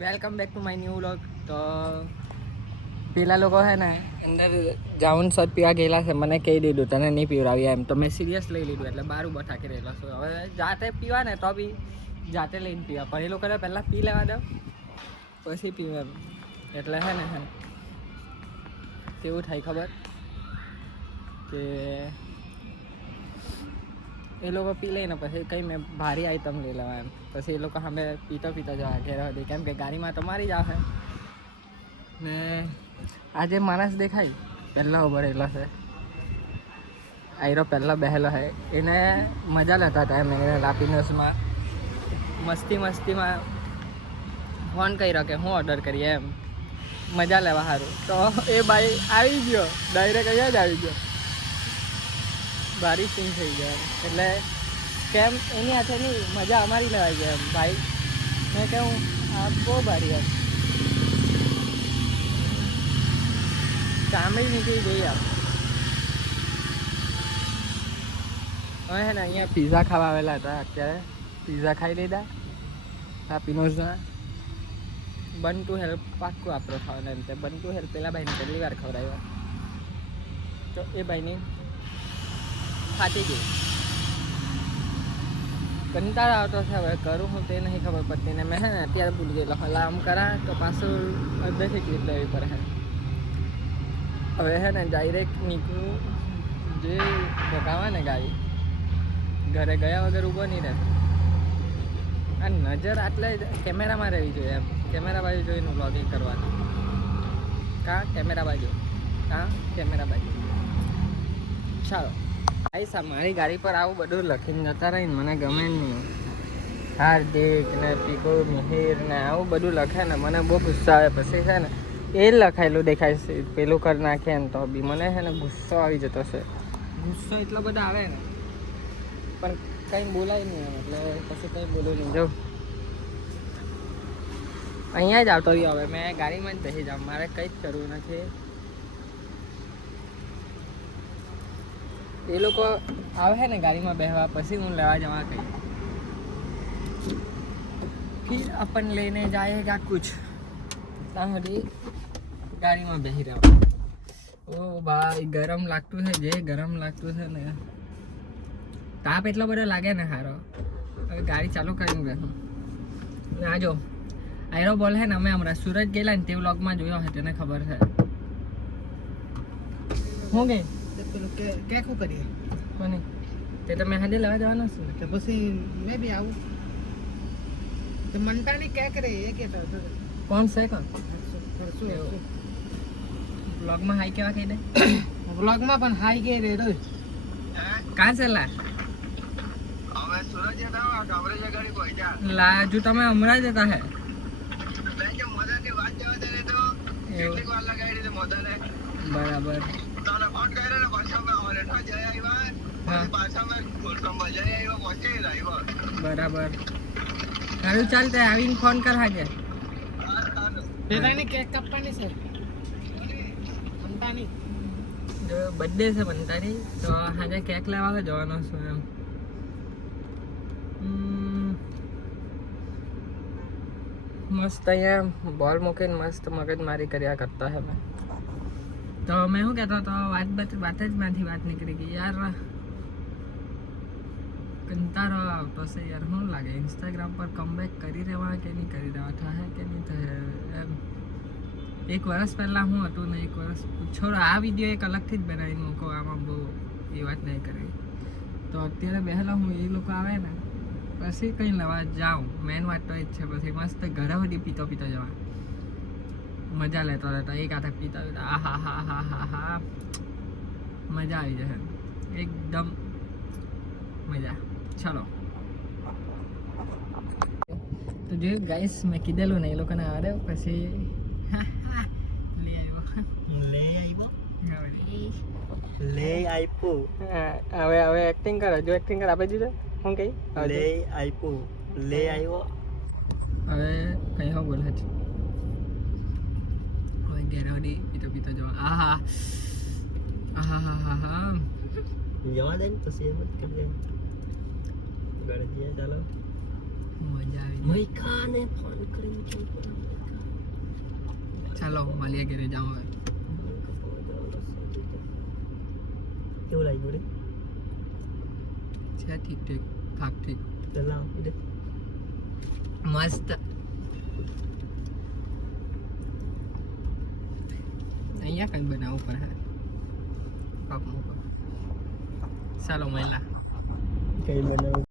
Welcome back to my new vlog. તો પેલા લોકો હે ને અંદર જાઉન શોટ પીવા ગયેલા છે, મને કહી દીધું તને નહીં પીવડાવ્યા એમ, તો મેં સિરિયસ લઈ લીધું એટલે બાર ઉભો થાકી રહેલો છું. હવે જાતે પીવા ને તો બી જાતે લઈને પીવા, પણ એ લોકોને પહેલાં પી લેવા દો પછી પીવા એમ. એટલે હે ને કેવું થાય ખબર કે એ લોકો પી લઈને પછી કંઈ મેં ભારી આઈટમ લઈ લેવા એમ, પછી એ લોકો સામે પીતા જવા ઘેર હતી, કેમ કે ગાડીમાં તો મારી જ આવે ને. આજે માણસ દેખાય પહેલાં ઉભો રહેલો છે, આયરો પહેલાં બેહેલો છે, એને મજા લેતા હતા એમ. એને લાપીનોસમાં મસ્તીમાં ફોન કર્યો કે હું ઓર્ડર કરીએ એમ, મજા લેવા સારું. તો એ ભાઈ આવી ગયો ડાયરેક્ટ, અહીંયા જ આવી ગયો, ભારી સીન થઈ ગયા એટલે કેમ એની હાથે નહીં મજા અમારી લેવાઈ ગયા એમ. ભાઈ મેં કહું આ બહુ ભારી એમ, ચામડી નીકળી ગઈ આમ. હવે હે ને અહીંયા પીઝા ખાવા આવેલા હતા, અત્યારે પીઝા ખાઈ લીધા આ પિનોઝના. બન ટુ હેલ્પ પાક્કું આપણો ખાવાના એમ. તે બન ટુ હેલ્પ પેલા ભાઈને પહેલી વાર ખવડાવ્યા, તો એ ભાઈની ફાટી ગઈ. કંટાળો આવતો છે, હવે કરું હું તે નહીં ખબર પડતી ને. મેં હે ને અત્યારે ભૂલી ગયેલો, હલા આમ કરા તો પાછું અડધેથી ક્લિપ લેવી પડે હે. હવે હે ને ડાયરેક્ટ નીકળું, જે ભગાવા ને ગાડી ઘરે ગયા વગર ઊભો નહીં રહે. આ નજર આટલે કેમેરામાં રહેવી જોઈએ એમ, કેમેરા બાજુ જોઈને વ્લોગિંગ કરવાનું. કેમેરા બાજુ ચાલો આઈસા. મારી ગાડી પર આવું બધું લખીને જતા રહીને મને ગમે નહીં. હાર્દિક ને પીકો મિહિર ને આવું બધું લખે ને મને બહુ ગુસ્સો આવે. પછી છે ને એ લખાયેલું દેખાય છે, પેલું કરી નાખે ને તો બી મને છે ને ગુસ્સો આવી જતો છે. ગુસ્સો એટલો બધો આવે ને પણ કંઈ બોલાય નહીં એમ, એટલે પછી કંઈ બોલું નહીં. જો અહીંયા જ આવતો રહ્યો, હવે મેં ગાડીમાં જ બેસી જાઉં, મારે કંઈ જ કરવું નથી. એ લોકો આવે ને ગાડીમાં બેસવા, પછી હું લેવા જવા કંઈ ફિર अपन लेने जाएगा कुछ, ત્યાં સુધી ગાડીમાં બેસી રહેવા. ઓ ભાઈ ગરમ લાગતું છે, જે ગરમ લાગતું છે ને, તાપ એટલો બધો લાગે ને સારો. હવે ગાડી ચાલુ કરીને બેસું ને. આ જો આયરો બોલ હે ને, અમે હમણાં સુરત ગયેલા ને તે વ્લોગમાં જોયો હે, તેને ખબર છે. હું ગઈ પેલું કેક શું કરીએ કોની તે તમે હાજે લેવા જવાના છો કે પછી મેં બી આવું તો મંટાની કેક રે એ કે કોણ છે કોણ વ્લોગમાં હાઈ કેવા કહી દે. વ્લોગમાં પણ હાઈ કે રે રોજ કાં છે લા અમે સુરત જતા હો કામરેજ ગાડી પહોંચ્યા લા જો તમે હમણાં જતા હે મેં કે મદદની વાત જવા દે તો કેટલી વાર લગાડી દે મોદાને બરાબર. બરાબર સારું ચાલ, તે આવીને ફોન કર હાજે. કેક કાપવાની છે બંટાની, જો બર્થડે છે બંટાની, તો હાજે કેક લેવા જવાનો છું એમ. મસ્ત અહીંયા બોલ મૂકીને મસ્ત મગજમારી કર્યા કરતા હે. તો મેં શું કહેતો હતો, વાત જ માંથી વાત નીકળી ગઈ યાર. કંટાળો આવતો છે યાર. શું લાગે ઇન્સ્ટાગ્રામ પર કમબેક કરી રહેવા કે નહીં કરી રહેવા, થાય કે નહીં થાય એમ. 1 વર્ષ પહેલાં હું હતું ને 1 વર્ષ છોડો, આ વિડીયો એક અલગથી જ બનાવીને મૂકો, આમાં બહુ એ વાત નહીં કરવી. તો અત્યારે બેહેલો હું, એ લોકો આવે ને પછી કંઈ લેવા જાઉં, મેન વાત તો એ જ છે. પછી મસ્ત ઘરે સુધી પીતો જવા, મજા લેતો એક હાથે પીતા હા મજા આવી જશે એકદમ મજા. ચલો તો જો ગાઈસ મેં કીધેલું ને એ લોકોને આવે પછી હવે એક્ટિંગ કરે, જો એક્ટિંગ કરે આપે દીધે હું કઈ લે આવ્યો હવે કઈ હા બોલે છે ગેરાવડી પીતો જવા. આહા જવા દે પછી એમ જ કરી દે. ચાલો મજા આવી. મૈકાને ફોન કરીને ચાલો મળીએ ઘરે જાઉં હવે. કેવું લાગ્યું રે? છે ઠીક ઠીક ઠાક ઠીક ચલા એટલે મસ્ત. અહીંયા કંઈ બનાવવું પડે પાપ મૂકો. ચાલો મહિલા કઈ બનાવું